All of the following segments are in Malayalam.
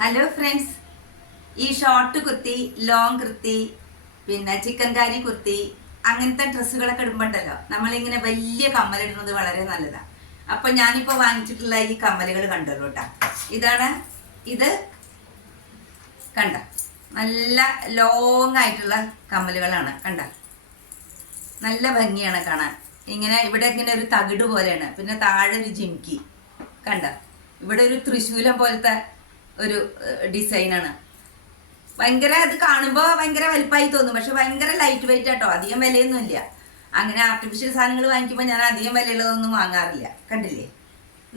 ഹലോ ഫ്രണ്ട്സ്, ഈ ഷോർട്ട് കുർത്തി, ലോങ് കുർത്തി, പിന്നെ ചിക്കൻ കാരി കുർത്തി അങ്ങനത്തെ ഡ്രസ്സുകളൊക്കെ ഇടുമ്പോണ്ടല്ലോ നമ്മളിങ്ങനെ വലിയ കമ്മലിടുന്നത് വളരെ നല്ലതാണ്. അപ്പോൾ ഞാനിപ്പോൾ വാങ്ങിച്ചിട്ടുള്ള ഈ കമ്മലുകൾ കണ്ടല്ലോ കേട്ടോ. ഇത് കണ്ട നല്ല ലോങ് ആയിട്ടുള്ള കമ്മലുകളാണ്. കണ്ട നല്ല ഭംഗിയാണ് കാണാൻ. ഇവിടെ ഇങ്ങനെ ഒരു തകിട് പോലെയാണ്, പിന്നെ താഴെ ഒരു ജിംക്കി കണ്ട. ഇവിടെ ഒരു തൃശൂലം പോലത്തെ ഒരു ഡിസൈനാണ്. ഭയങ്കര അത് കാണുമ്പോൾ ഭയങ്കര വലുപ്പമായി തോന്നും, പക്ഷെ ഭയങ്കര ലൈറ്റ് വെയിറ്റ് ആട്ടോ. അധികം വിലയൊന്നും ഇല്ല. അങ്ങനെ ആർട്ടിഫിഷ്യൽ സാധനങ്ങൾ വാങ്ങിക്കുമ്പോൾ ഞാൻ അധികം വിലയുള്ളതൊന്നും വാങ്ങാറില്ല. കണ്ടില്ലേ,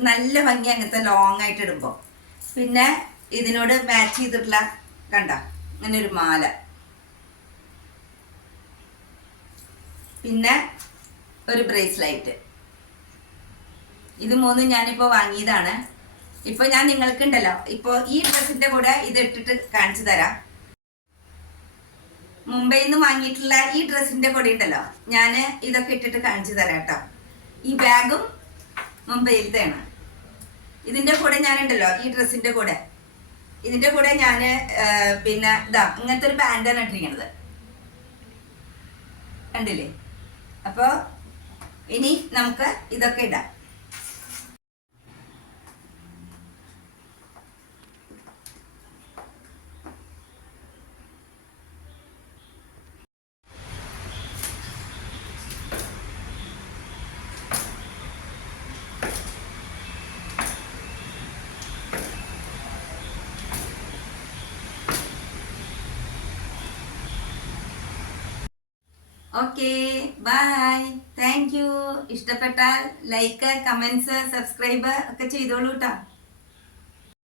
നല്ല ഭംഗി അങ്ങനത്തെ ലോങ് ആയിട്ട് ഇടുമ്പോൾ. പിന്നെ ഇതിനോട് മാച്ച് ചെയ്തിട്ടുള്ള കണ്ട ഇങ്ങനെ ഒരു മാല, പിന്നെ ഒരു ബ്രേസ്ലൈറ്റ്. ഇത് മൂന്നും ഞാനിപ്പോൾ വാങ്ങിയതാണ്. ഇപ്പൊ ഞാൻ നിങ്ങൾക്കുണ്ടല്ലോ, ഇപ്പൊ ഈ ഡ്രസ്സിന്റെ കൂടെ ഇത് ഇട്ടിട്ട് കാണിച്ചു തരാം. മുംബൈയിൽ നിന്ന് വാങ്ങിയിട്ടുള്ള ഈ ഡ്രസ്സിന്റെ കൂടെ ഉണ്ടല്ലോ, ഞാൻ ഇതൊക്കെ ഇട്ടിട്ട് കാണിച്ചു തരാം കേട്ടോ. ഈ ബാഗും മുംബൈയിലത്തെയാണ്. ഇതിന്റെ കൂടെ ഞാനുണ്ടല്ലോ, ഈ ഡ്രസ്സിന്റെ കൂടെ ഇതിന്റെ കൂടെ ഞാൻ പിന്നെ ഇങ്ങനത്തെ ഒരു പാന്റാണ് ഇട്ടിരിക്കണത്, കണ്ടില്ലേ. അപ്പൊ ഇനി നമുക്ക് ഇതൊക്കെ ഇടാം. Okay, bye, thank you. ഇഷ്ടപ്പെട്ടാൽ ലൈക്ക്, കമന്റ്സ്, സബ്സ്ക്രൈബ് ഒക്കെ ചെയ്തോളൂ കേട്ടോ.